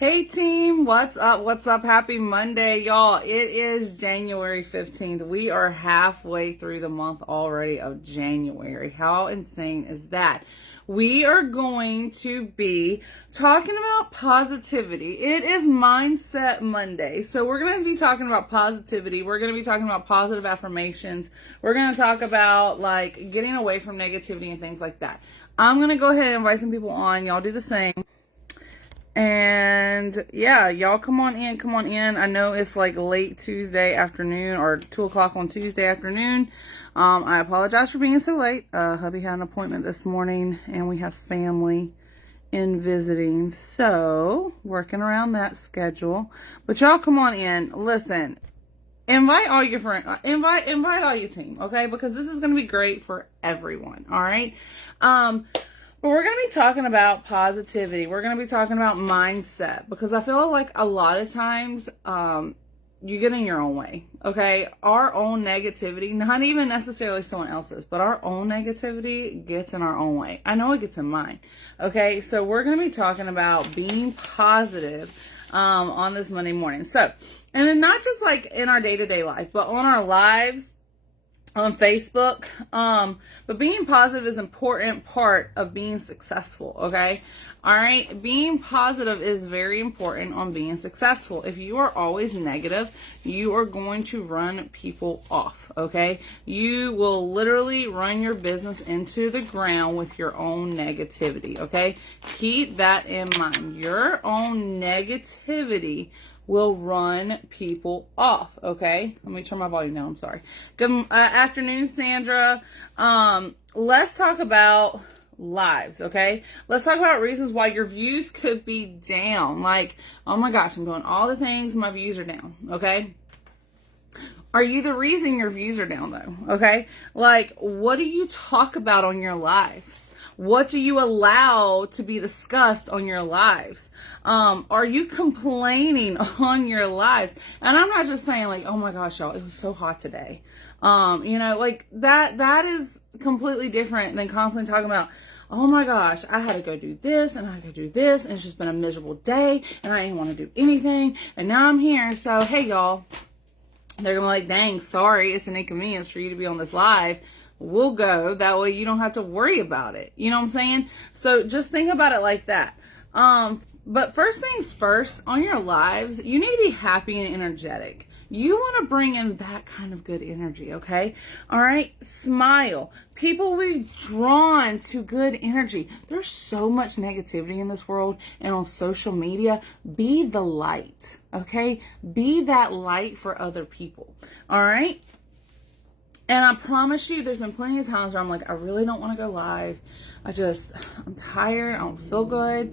Hey team, what's up? What's up? Happy Monday, y'all. It is January 15th. We are halfway through the month already of January. How insane is that? We are going to be talking about positivity. It is Mindset Monday. So we're going to be talking about positivity. We're going to be talking about positive affirmations. We're going to talk about like getting away from negativity and things like that. I'm going to go ahead and invite some people on. Y'all do the same. And yeah, y'all come on in. I know it's like late Tuesday afternoon or 2 o'clock on Tuesday afternoon. I apologize for being so late. Hubby had an appointment this morning and we have family in visiting. So working around that schedule, but y'all come on in. Listen, invite all your friends, invite all your team. Okay. Because this is going to be great for everyone. All right. But we're going to be talking about positivity. We're going to be talking about mindset because I feel like a lot of times you get in your own way, okay? Our own negativity, not even necessarily someone else's, but our own negativity gets in our own way. I know it gets in mine, okay? So we're going to be talking about being positive on this Monday morning. So, and then not just like in our day-to-day life, but on our lives, on Facebook, but being positive is an important part of being successful, okay? All right, being positive is very important on being successful. If you are always negative, you are going to run people off, okay? You will literally run your business into the ground with your own negativity, okay? Keep that in mind. Your own negativity will run people off, okay? Let me turn my volume down, I'm sorry. Good afternoon, Sandra. Let's talk about lives, okay? Let's talk about reasons why your views could be down. Like, oh my gosh, I'm doing all the things, my views are down, okay? Are you the reason your views are down though, okay? Like, what do you talk about on your lives? What do you allow to be discussed on your lives? Are you complaining on your lives? And I'm not just saying like, oh my gosh, y'all, it was so hot today. You know, like that is completely different than constantly talking about, oh my gosh, I had to go do this and I had to do this and it's just been a miserable day and I didn't want to do anything and now I'm here. So, hey y'all, they're gonna be like, dang, sorry, it's an inconvenience for you to be on this live. We'll go. That way you don't have to worry about it. You know what I'm saying? So just think about it like that. But first things first, on your lives, you need to be happy and energetic. You want to bring in that kind of good energy, okay? All right? Smile. People will be drawn to good energy. There's so much negativity in this world and on social media. Be the light, okay? Be that light for other people, all right? And I promise you, there's been plenty of times where I'm like, I really don't want to go live. I'm tired. I don't feel good.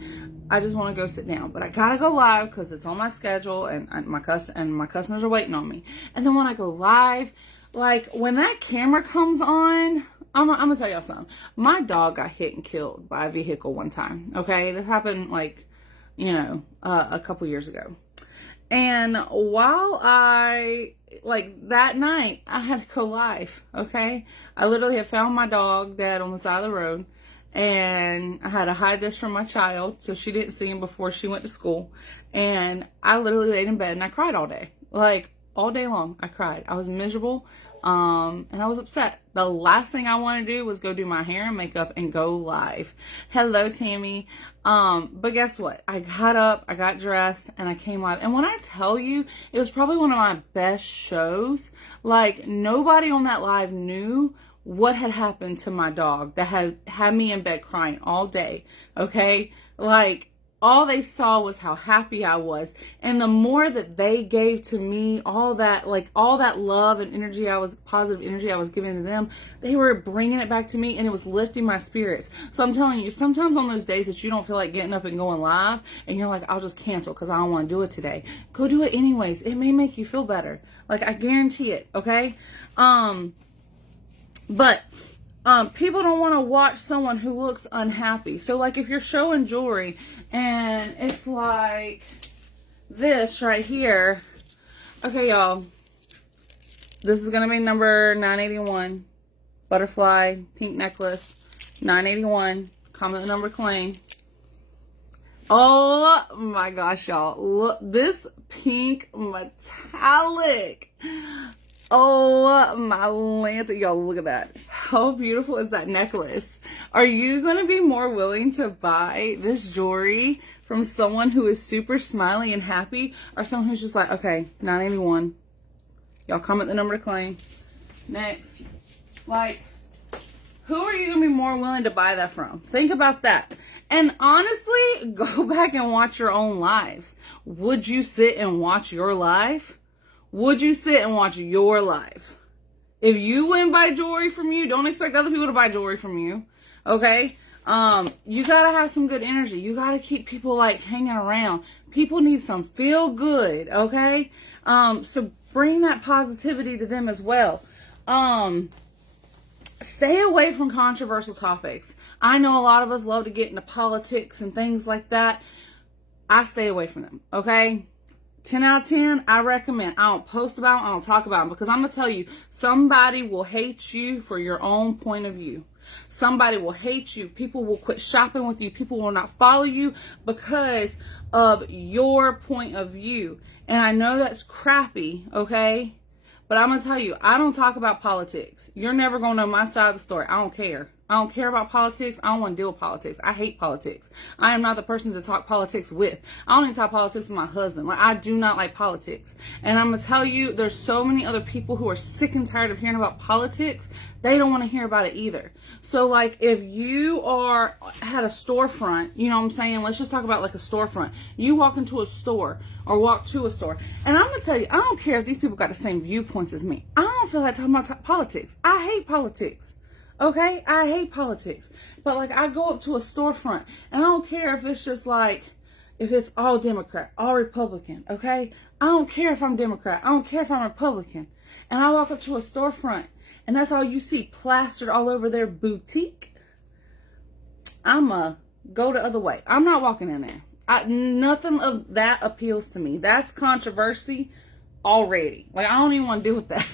I just want to go sit down. But I got to go live because it's on my schedule and my customers are waiting on me. And then when I go live, like when that camera comes on, I'm going to tell y'all something. My dog got hit and killed by a vehicle one time. Okay. This happened like, you know, a couple years ago. And while that night, I had to go live, okay? I literally had found my dog dead on the side of the road, and I had to hide this from my child so she didn't see him before she went to school. And I literally laid in bed and I cried all day. Like, all day long, I cried. I was miserable, and I was upset. The last thing I wanted to do was go do my hair and makeup and go live. Hello, Tammy. But guess what? I got up, I got dressed, and I came live. And when I tell you, it was probably one of my best shows. Like, nobody on that live knew what had happened to my dog that had me in bed crying all day, okay? Like, all they saw was how happy I was. And the more that they gave to me, all that love and energy, positive energy I was giving to them, they were bringing it back to me and it was lifting my spirits. So I'm telling you, sometimes on those days that you don't feel like getting up and going live and you're like, I'll just cancel because I don't want to do it today. Go do it anyways. It may make you feel better. Like, I guarantee it. Okay. But people don't want to watch someone who looks unhappy. So like if you're showing jewelry and it's like this right here. Okay, y'all. This is going to be number 981. Butterfly pink necklace. 981. Comment the number, claim. Oh my gosh, y'all. Look, this pink metallic. Oh my lanta, y'all, look at that. How beautiful is that necklace? Are you going to be more willing to buy this jewelry from someone who is super smiley and happy, or someone who's just like, okay, 981. Y'all comment the number to claim. Next. Like, who are you going to be more willing to buy that from? Think about that. And honestly, go back and watch your own lives. Would you sit and watch your life? Would you sit and watch your life? If you wouldn't buy jewelry from you, don't expect other people to buy jewelry from you. Okay? You gotta have some good energy. You gotta keep people like hanging around. People need some feel good, okay? So bring that positivity to them as well. Stay away from controversial topics. I know a lot of us love to get into politics and things like that. I stay away from them, okay? 10 out of 10, I recommend. I don't post about them, I don't talk about them, because I'm going to tell you, somebody will hate you for your own point of view. Somebody will hate you. People will quit shopping with you. People will not follow you because of your point of view. And I know that's crappy, okay? But I'm going to tell you, I don't talk about politics. You're never going to know my side of the story. I don't care. I don't care about politics. I don't want to deal with politics. I hate politics. I am not the person to talk politics with. I don't even talk politics with my husband. Like, I do not like politics. And I'm going to tell you, there's so many other people who are sick and tired of hearing about politics. They don't want to hear about it either. So, like, if you had a storefront, you know what I'm saying? Let's just talk about, like, a storefront. You walk into a store or walk to a store. And I'm going to tell you, I don't care if these people got the same viewpoints as me. I don't feel like talking about politics. I hate politics. Okay? I hate politics. But, like, I go up to a storefront, and I don't care if it's just, like, if it's all Democrat, all Republican, okay? I don't care if I'm Democrat. I don't care if I'm Republican. And I walk up to a storefront, and that's all you see plastered all over their boutique. I'ma go the other way. I'm not walking in there. Nothing of that appeals to me. That's controversy already. Like, I don't even want to deal with that.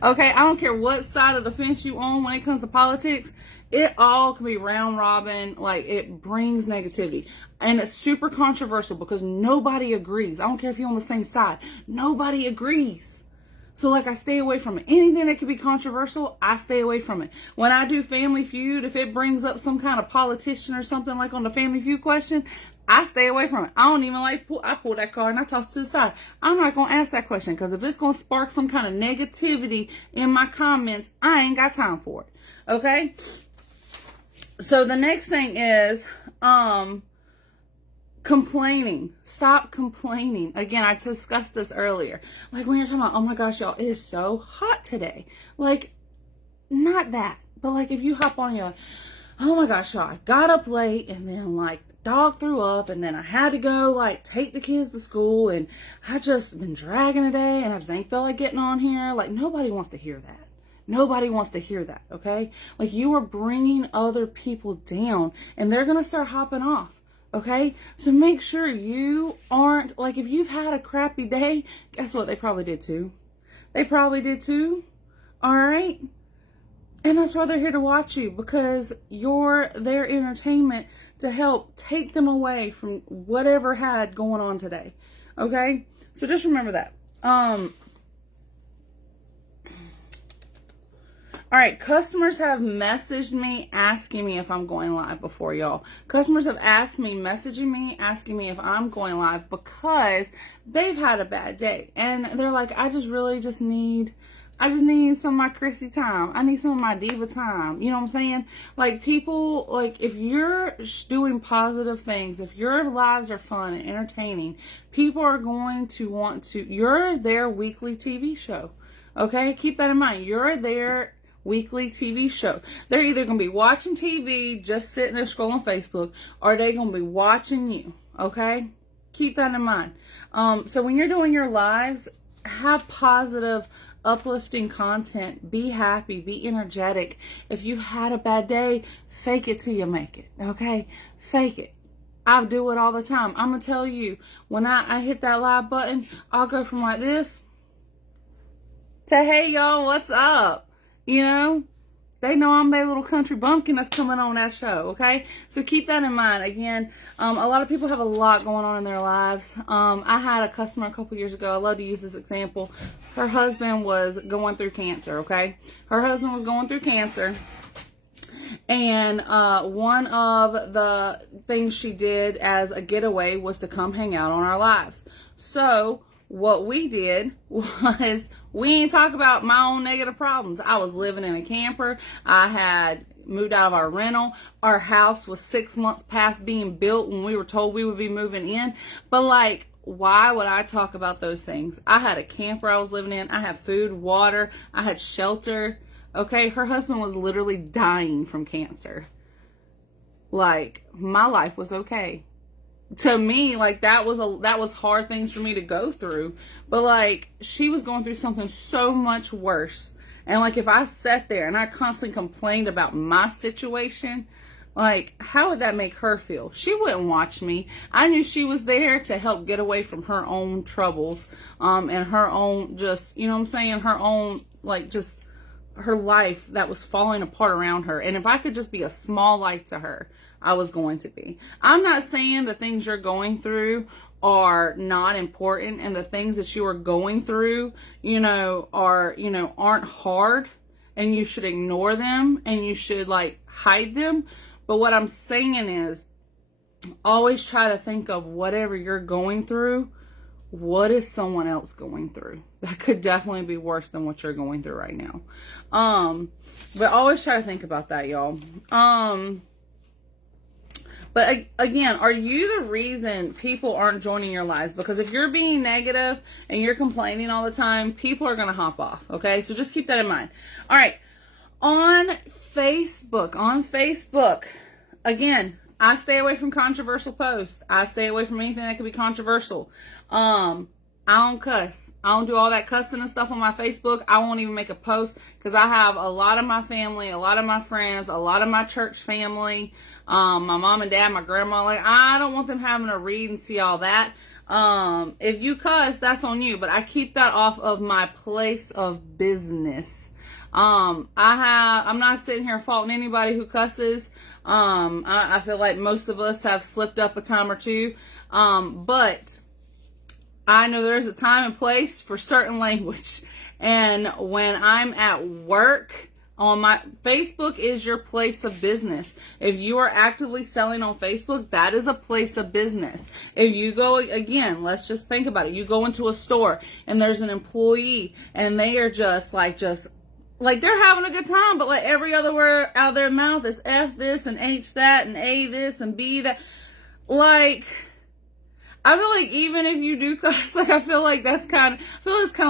Okay, I don't care what side of the fence you on when it comes to politics. It all can be round robin. Like, it brings negativity. And it's super controversial because nobody agrees. I don't care if you're on the same side. Nobody agrees. So, like, I stay away from it. Anything that could be controversial, I stay away from it. When I do Family Feud, if it brings up some kind of politician or something like on the Family Feud question, I stay away from it. I don't even I pull that card and I toss it to the side. I'm not going to ask that question because if it's going to spark some kind of negativity in my comments, I ain't got time for it. Okay? So the next thing is complaining. Stop complaining. Again, I discussed this earlier. Like when you're talking about, oh my gosh, y'all, it is so hot today. Like, not that. But like if you hop on your, oh my gosh, y'all, I got up late and then like dog threw up and then I had to go like take the kids to school and I just been dragging today and I just ain't feel like getting on here. Like nobody wants to hear that. Nobody wants to hear that, okay? Like you are bringing other people down and they're going to start hopping off, okay? So make sure you aren't, like if you've had a crappy day, guess what? They probably did too. They probably did too, all right? And that's why they're here to watch you, because you're their entertainment to help take them away from whatever had going on today. Okay? So just remember that. All right, customers have messaged me asking me if I'm going live before y'all. Customers have asked me, messaging me, asking me if I'm going live because they've had a bad day. And they're like, I just need some of my Chrissy time. I need some of my diva time. You know what I'm saying? Like people, like if you're doing positive things, if your lives are fun and entertaining, people are going to want to, you're their weekly TV show. Okay? Keep that in mind. You're their weekly TV show. They're either going to be watching TV, just sitting there scrolling Facebook, or they're going to be watching you. Okay? Keep that in mind. So when you're doing your lives, have positive, uplifting content. Be happy. Be energetic. If you had a bad day, fake it till you make it. Okay? Fake it. I do it all the time. I'm going to tell you, when I hit that live button, I'll go from like this to, hey, y'all, what's up? You know? they know I'm their little country bumpkin that's coming on that show, okay? So keep that in mind. Again, a lot of people have a lot going on in their lives. I had a customer a couple years ago. I love to use this example. Her husband was going through cancer, okay? Her husband was going through cancer. And one of the things she did as a getaway was to come hang out on our lives. So what we did was we ain't talk about my own negative problems. I was living in a camper. I had moved out of our rental. Our house was 6 months past being built when we were told we would be moving in. But like, why would I talk about those things? I had a camper I was living in. I had food, water. I had shelter. Okay, her husband was literally dying from cancer. Like, my life was okay. To me, like, that was hard things for me to go through. But like, she was going through something so much worse. And like, if I sat there and I constantly complained about my situation, like, how would that make her feel? She wouldn't watch me. I knew she was there to help get away from her own troubles, and her own, just, you know what I'm saying, her own, like, just her life that was falling apart around her. And if I could just be a small light to her, I was going to be. I'm not saying the things you're going through are not important, and the things that you are going through, aren't hard, and you should ignore them and you should like hide them. But what I'm saying is, always try to think of whatever you're going through, what is someone else going through? That could definitely be worse than what you're going through right now. But always try to think about that, y'all. But again, are you the reason people aren't joining your lives? Because if you're being negative and you're complaining all the time, people are going to hop off. Okay. So just keep that in mind. All right. On Facebook, again, I stay away from controversial posts. I stay away from anything that could be controversial. I don't cuss. I don't do all that cussing and stuff on my Facebook. I won't even make a post because I have a lot of my family, a lot of my friends, a lot of my church family, my mom and dad, my grandma. Like, I don't want them having to read and see all that. If you cuss, that's on you, but I keep that off of my place of business. I'm not sitting here faulting anybody who cusses. I feel like most of us have slipped up a time or two. But I know there's a time and place for certain language. And when I'm at work, on my Facebook is your place of business. If you are actively selling on Facebook, that is a place of business. If you go, again, let's just think about it. You go into a store and there's an employee and they are just like they're having a good time, but like every other word out of their mouth is F this and H that and A this and B that. Like, I feel like even if you do cuss, like I feel it's kind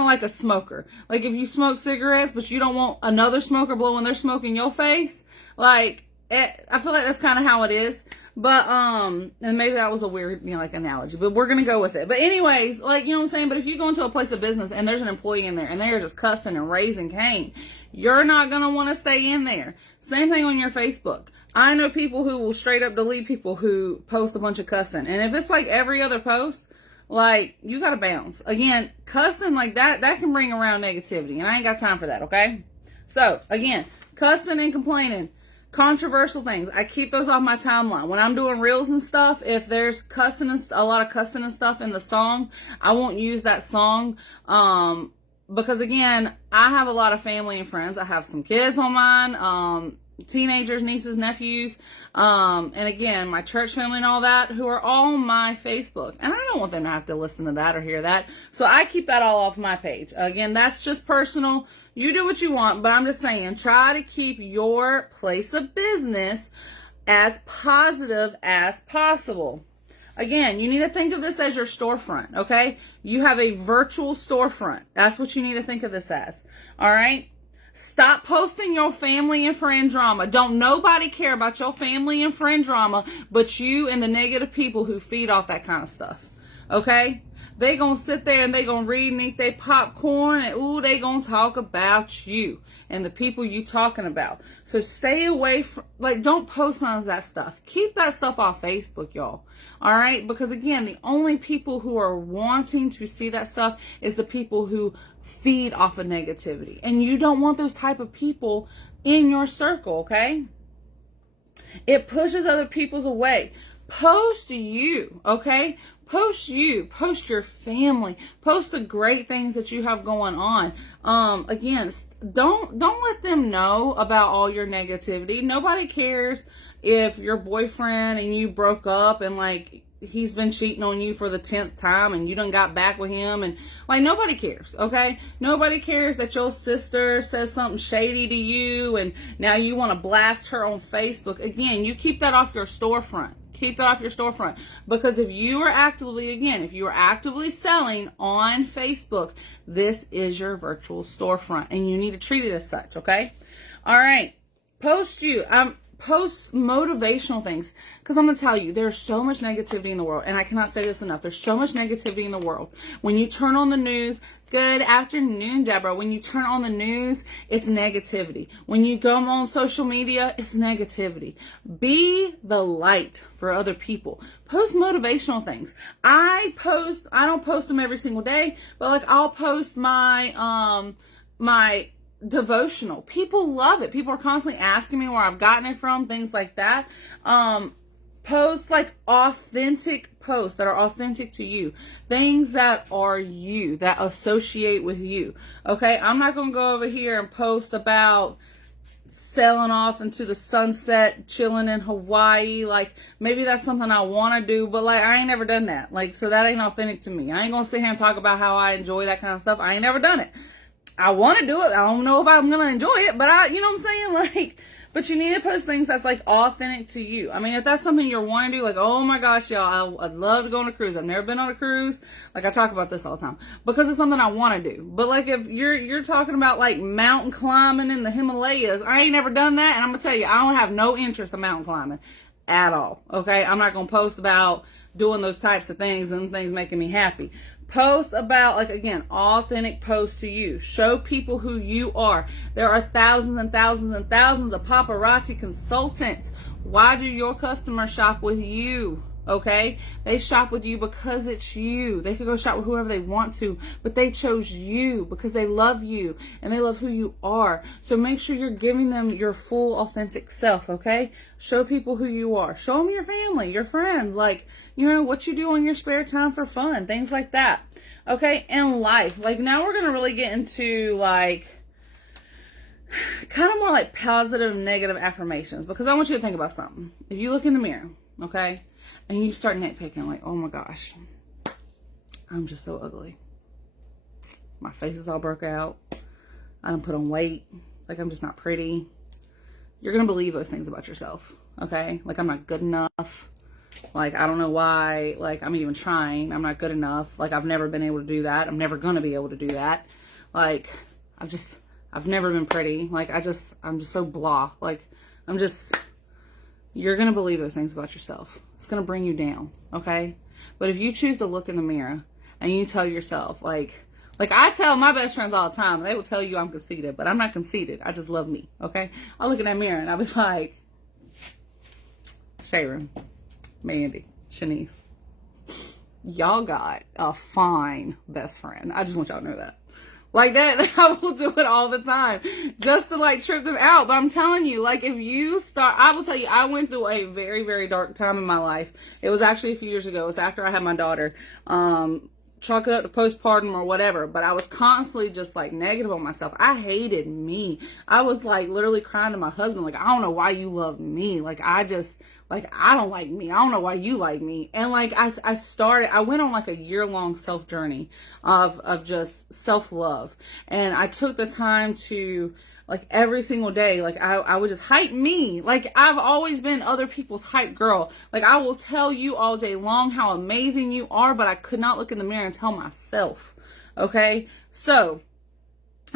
of like a smoker. Like if you smoke cigarettes, but you don't want another smoker blowing their smoke in your face, like I feel like that's kind of how it is. But and maybe that was a weird analogy, but we're gonna go with it. But anyways, like, you know what I'm saying. But if you go into a place of business and there's an employee in there and they're just cussing and raising Cain, you're not gonna want to stay in there. Same thing on your Facebook. I know people who will straight up delete people who post a bunch of cussing. And if it's like every other post, like, you gotta bounce. Again, cussing like that can bring around negativity. And I ain't got time for that, okay? So, again, cussing and complaining. Controversial things, I keep those off my timeline. When I'm doing reels and stuff, if there's cussing and a lot of cussing and stuff in the song, I won't use that song. Because again, I have a lot of family and friends. I have some kids on mine. Teenagers, nieces, nephews, and again, my church family and all that, who are all on my Facebook, and I don't want them to have to listen to that or hear that, so I keep that all off my page. Again, that's just personal. You do what you want, but I'm just saying, try to keep your place of business as positive as possible. Again, you need to think of this as your storefront, okay? You have a virtual storefront. That's what you need to think of this as, all right? Stop posting your family and friend drama. Don't nobody care about your family and friend drama but you and the negative people who feed off that kind of stuff. Okay? They gonna sit there and they gonna read and eat their popcorn and ooh, they gonna talk about you and the people you talking about. So stay away from, like, don't post none of that stuff. Keep that stuff off Facebook, y'all. All right? Because again, the only people who are wanting to see that stuff is the people who feed off of negativity. And you don't want those type of people in your circle, okay? It pushes other people's away. Post you, okay? Post you, post your family, post the great things that you have going on. Again, don't let them know about all your negativity. Nobody cares if your boyfriend and you broke up and like he's been cheating on you for the 10th time and you done got back with him, and like nobody cares, okay? Nobody cares that your sister says something shady to you and now you want to blast her on Facebook. Again, you keep that off your storefront. Keep that off your storefront, because if you are actively selling on Facebook, this is your virtual storefront and you need to treat it as such, okay? All right. Post motivational things, because I'm going to tell you, there's so much negativity in the world, and I cannot say this enough. There's so much negativity in the world. When you turn on the news, good afternoon, Deborah. When you turn on the news, it's negativity. When you go on social media, it's negativity. Be the light for other people. Post motivational things. I don't post them every single day, but like I'll post my devotional. People love it. People are constantly asking me where I've gotten it from, things like that. Post like authentic posts that are authentic to you, things that are you, that associate with you. Okay, I'm not gonna go over here and post about sailing off into the sunset, chilling in Hawaii. Like maybe that's something I want to do, but like I ain't never done that. Like, so that ain't authentic to me. I ain't gonna sit here and talk about how I enjoy that kind of stuff. I ain't never done it. I want to do it. I don't know if I'm going to enjoy it, but you know what I'm saying? Like, but you need to post things that's like authentic to you. I mean, if that's something you're wanting to do, like, oh my gosh, y'all, I'd love to go on a cruise. I've never been on a cruise. Like I talk about this all the time because it's something I want to do. But like if you're talking about like mountain climbing in the Himalayas, I ain't never done that. And I'm going to tell you, I don't have no interest in mountain climbing at all. Okay. I'm not going to post about doing those types of things and things making me happy. Post about, like, again, authentic posts to you. Show people who you are. There are thousands and thousands and thousands of paparazzi consultants. Why do your customers shop with you? Okay? They shop with you because it's you. They could go shop with whoever they want to, but they chose you because they love you and they love who you are. So make sure you're giving them your full authentic self, okay? Show people who you are. Show them your family, your friends, like, you know, what you do in your spare time for fun, things like that. Okay? And life. Like, now we're going to really get into, like, kind of more like positive, negative affirmations, because I want you to think about something. If you look in the mirror, okay, and you start nitpicking, like, oh my gosh, I'm just so ugly. My face is all broke out. I done put on weight. Like, I'm just not pretty. You're going to believe those things about yourself, okay? Like, I'm not good enough. Like, I don't know why. Like, I'm even trying. I'm not good enough. Like, I've never been able to do that. I'm never going to be able to do that. Like, I've never been pretty. Like, I'm just so blah. Like, you're going to believe those things about yourself. It's going to bring you down, okay? But if you choose to look in the mirror and you tell yourself, like I tell my best friends all the time, they will tell you I'm conceited, but I'm not conceited. I just love me, okay? I look in that mirror and I'll be like, Sharon, Mandy, Shanice, y'all got a fine best friend. I just want y'all to know that. Like that, I will do it all the time just to like trip them out. But I'm telling you, like if you start, I will tell you, I went through a very, very dark time in my life. It was actually a few years ago. It was after I had my daughter. Chalk it up to postpartum or whatever, but I was constantly just like negative on myself. I hated me. I was like literally crying to my husband, like, I don't know why you love me. Like, I don't like me. I don't know why you like me. And like, I went on like a year-long self journey of just self-love. And I took the time to, like, every single day, like, I would just hype me. Like, I've always been other people's hype girl. Like, I will tell you all day long how amazing you are, but I could not look in the mirror and tell myself. Okay? So,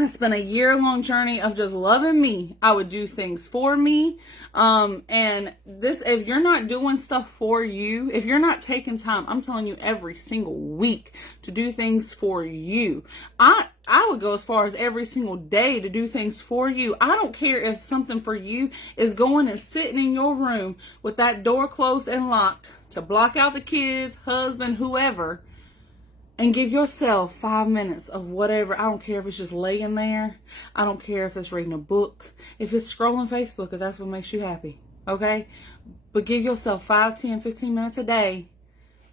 I spent a year-long journey of just loving me. I would do things for me. And this, if you're not doing stuff for you, if you're not taking time, I'm telling you every single week to do things for you. I would go as far as every single day to do things for you. I don't care if something for you is going and sitting in your room with that door closed and locked to block out the kids, husband, whoever. And give yourself 5 minutes of whatever. I don't care if it's just laying there. I don't care if it's reading a book. If it's scrolling Facebook, if that's what makes you happy. Okay? But give yourself 5, 10, 15 minutes a day.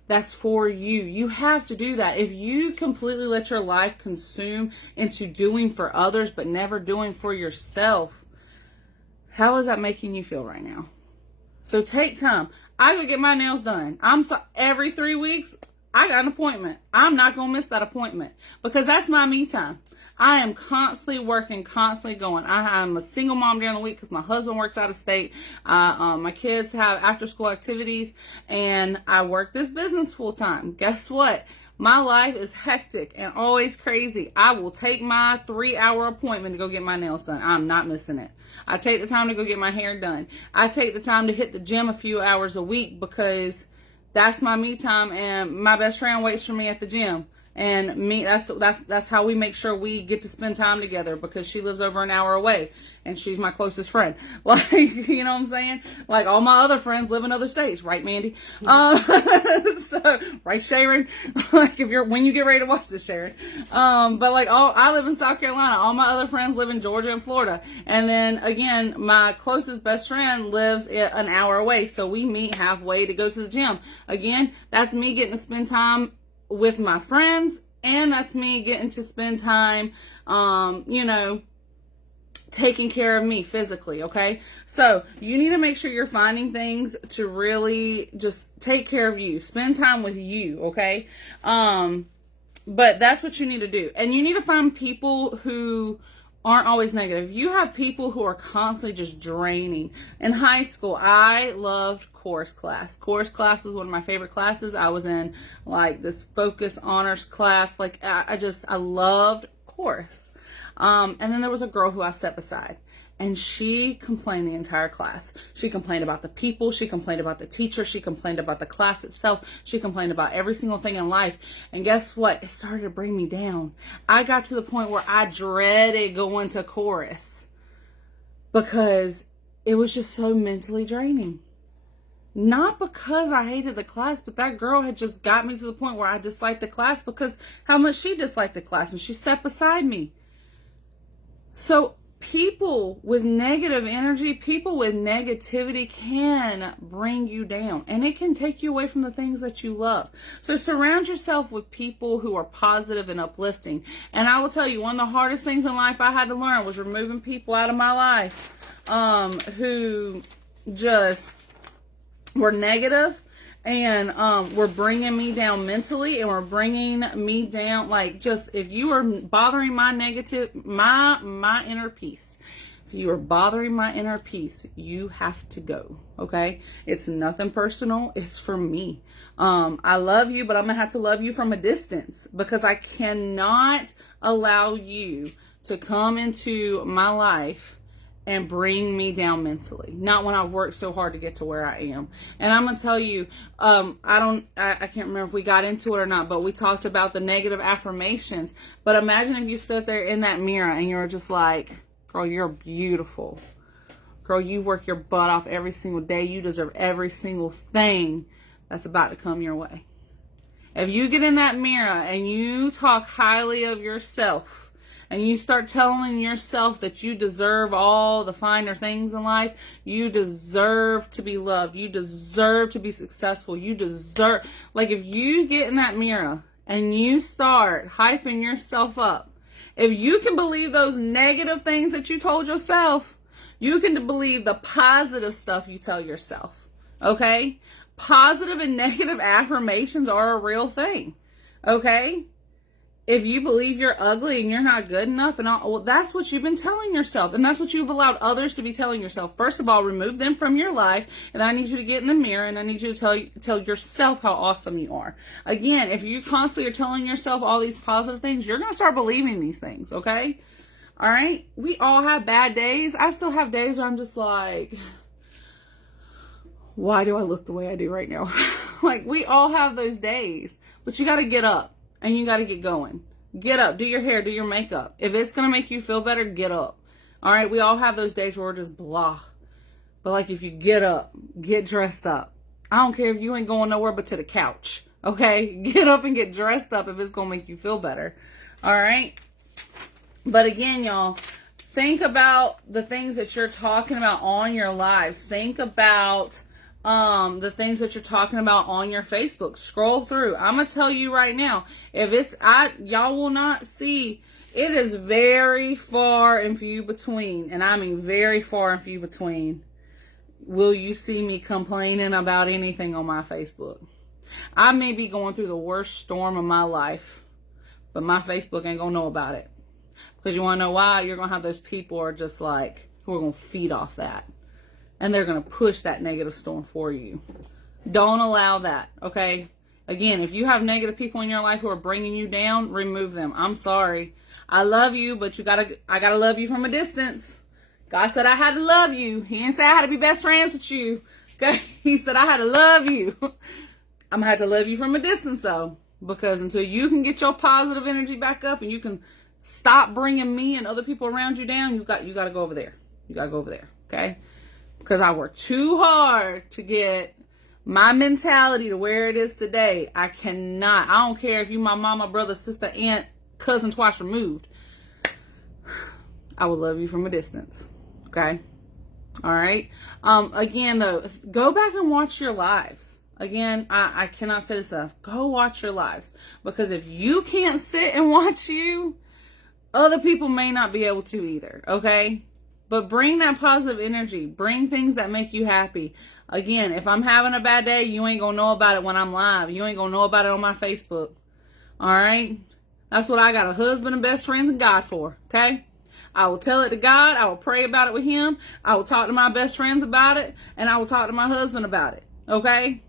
That's for you. You have to do that. If you completely let your life consume into doing for others but never doing for yourself, how is that making you feel right now? So take time. I go get my nails done. Every 3 weeks, I got an appointment. I'm not going to miss that appointment because that's my me time. I am constantly working, constantly going. I'm a single mom during the week because my husband works out of state. My kids have after school activities and I work this business full time. Guess what? My life is hectic and always crazy. I will take my 3-hour appointment to go get my nails done. I'm not missing it. I take the time to go get my hair done. I take the time to hit the gym a few hours a week because that's my me time, and my best friend waits for me at the gym. And that's how we make sure we get to spend time together because she lives over an hour away and she's my closest friend. Like, you know what I'm saying? Like all my other friends live in other states, right, Mandy? So, right, Sharon? Like when you get ready to watch this, Sharon. But like I live in South Carolina. All my other friends live in Georgia and Florida. And then again, my closest best friend lives an hour away. So we meet halfway to go to the gym. Again, that's me getting to spend time with my friends, and that's me getting to spend time, taking care of me physically, okay? So you need to make sure you're finding things to really just take care of you. Spend time with you, okay? But that's what you need to do. And you need to find people who aren't always negative. You have people who are constantly just draining. In high school, I loved chorus class. Chorus class was one of my favorite classes. I was in like this focus honors class. Like I loved chorus. And then there was a girl who I set beside, and she complained the entire class. She complained about the people. She complained about the teacher. She complained about the class itself. She complained about every single thing in life. And guess what? It started to bring me down. I got to the point where I dreaded going to chorus because it was just so mentally draining. Not because I hated the class, but that girl had just got me to the point where I disliked the class because how much she disliked the class, and she sat beside me. So people with negative energy, people with negativity can bring you down, and it can take you away from the things that you love. So surround yourself with people who are positive and uplifting. And I will tell you, one of the hardest things in life I had to learn was removing people out of my life who just were negative and were bringing me down mentally, and were bringing me down, like, just, if you are bothering my inner peace, if you are bothering my inner peace, you have to go, okay? It's nothing personal. It's for me. I love you, but I'm gonna have to love you from a distance because I cannot allow you to come into my life and bring me down mentally. Not when I've worked so hard to get to where I am. And I'm going to tell you, I can't remember if we got into it or not, but we talked about the negative affirmations. But imagine if you stood there in that mirror and you were just like, girl, you're beautiful. Girl, you work your butt off every single day. You deserve every single thing that's about to come your way. If you get in that mirror and you talk highly of yourself, and you start telling yourself that you deserve all the finer things in life, you deserve to be loved, you deserve to be successful, you deserve, like, if you get in that mirror and you start hyping yourself up, if you can believe those negative things that you told yourself, you can believe the positive stuff you tell yourself, okay? Positive and negative affirmations are a real thing, okay? If you believe you're ugly and you're not good enough, and all, well, that's what you've been telling yourself. And that's what you've allowed others to be telling yourself. First of all, remove them from your life. And I need you to get in the mirror, and I need you to tell yourself how awesome you are. Again, if you constantly are telling yourself all these positive things, you're going to start believing these things, okay? All right? We all have bad days. I still have days where I'm just like, why do I look the way I do right now? Like, we all have those days. But you got to get up. And you got to get going. Get up. Do your hair. Do your makeup. If it's going to make you feel better, get up. All right? We all have those days where we're just blah. But, like, if you get up, get dressed up. I don't care if you ain't going nowhere but to the couch. Okay? Get up and get dressed up if it's going to make you feel better. All right? But again, y'all, think about the things that you're talking about on your lives. Think about the things that you're talking about on your Facebook. Scroll through. I'm going to tell you right now, if it's, y'all will not see, it is very far and few between, and I mean very far and few between, will you see me complaining about anything on my Facebook. I may be going through the worst storm of my life, but my Facebook ain't going to know about it. Because you want to know why? You're going to have those people who are just like, who are going to feed off that. And they're going to push that negative storm for you. Don't allow that, okay? Again, if you have negative people in your life who are bringing you down, remove them. I'm sorry. I love you, but I got to love you from a distance. God said I had to love you. He didn't say I had to be best friends with you. Okay? He said I had to love you. I'm going to have to love you from a distance, though. Because until you can get your positive energy back up and you can stop bringing me and other people around you down, you got to go over there. You got to go over there, okay? Because I worked too hard to get my mentality to where it is today. I cannot. I don't care if you my mama, brother, sister, aunt, cousin twice removed. I will love you from a distance, okay? All right? Again, though, go back and watch your lives. Again, I cannot say this enough. Go watch your lives. Because if you can't sit and watch you, other people may not be able to either, okay? But bring that positive energy. Bring things that make you happy. Again, if I'm having a bad day, you ain't gonna know about it when I'm live. You ain't gonna know about it on my Facebook. All right? That's what I got a husband and best friends and God for, okay? I will tell it to God. I will pray about it with him. I will talk to my best friends about it. And I will talk to my husband about it, okay?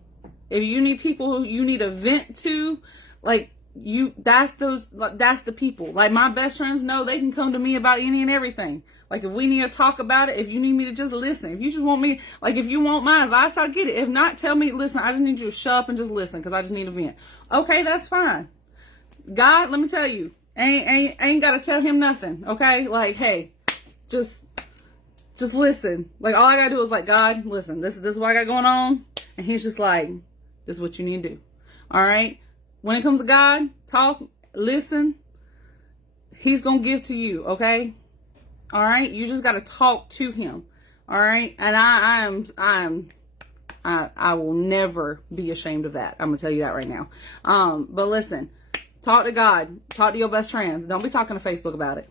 If you need people who you need a vent to, like, that's the people. Like, my best friends know they can come to me about any and everything. Like, if we need to talk about it, if you need me to just listen, if you just want me, like, if you want my advice, I'll get it. If not, tell me, listen, I just need you to shut up and just listen because I just need a vent. Okay, that's fine. God, let me tell you, ain't got to tell him nothing, okay? Like, hey, just listen. Like, all I got to do is, like, God, listen, this is what I got going on. And he's just like, this is what you need to do. All right? When it comes to God, talk, listen, he's going to give to you, okay? All right? You just got to talk to him. All right? And I will never be ashamed of that. I'm going to tell you that right now. But listen, talk to God. Talk to your best friends. Don't be talking to Facebook about it.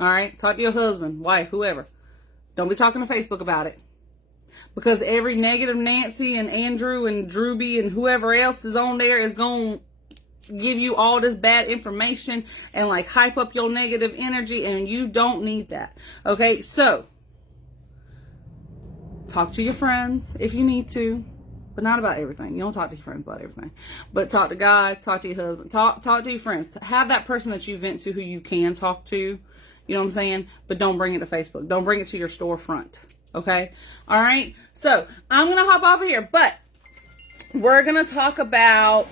All right? Talk to your husband, wife, whoever. Don't be talking to Facebook about it. Because every negative Nancy and Andrew and Drewby and whoever else is on there is going to give you all this bad information and like hype up your negative energy, and you don't need that. Okay, so talk to your friends if you need to, but not about everything. You don't talk to your friends about everything, but talk to God, talk to your husband, talk to your friends. Have that person that you vent to who you can talk to. You know what I'm saying? But don't bring it to Facebook. Don't bring it to your storefront. Okay? All right? So I'm going to hop off of here, but we're going to talk about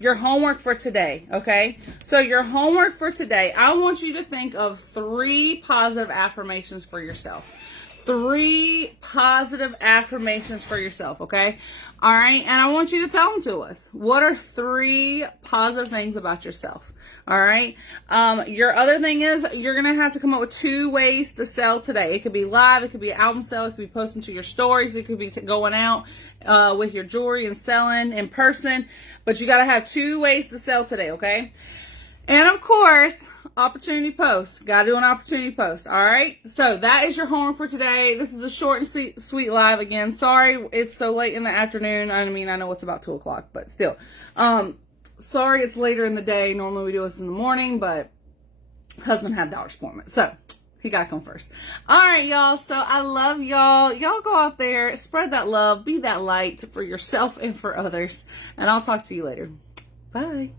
your homework for today. Okay? So your homework for today, I want you to think of 3 positive affirmations for yourself. 3 positive affirmations for yourself, okay? All right, and I want you to tell them to us. What are 3 positive things about yourself? All right, your other thing is you're going to have to come up with 2 ways to sell today. It could be live, it could be an album sale, it could be posting to your stories, it could be going out with your jewelry and selling in person, but you got to have 2 ways to sell today, okay? And of course, opportunity post. Got to do an opportunity post. All right. So that is your homework for today. This is a short and sweet live again. Sorry it's so late in the afternoon. I mean, I know it's about 2 o'clock, but still. Sorry it's later in the day. Normally we do this in the morning, but husband had a doctor's appointment. So he got to come first. All right, y'all. So I love y'all. Y'all go out there, spread that love, be that light for yourself and for others. And I'll talk to you later. Bye.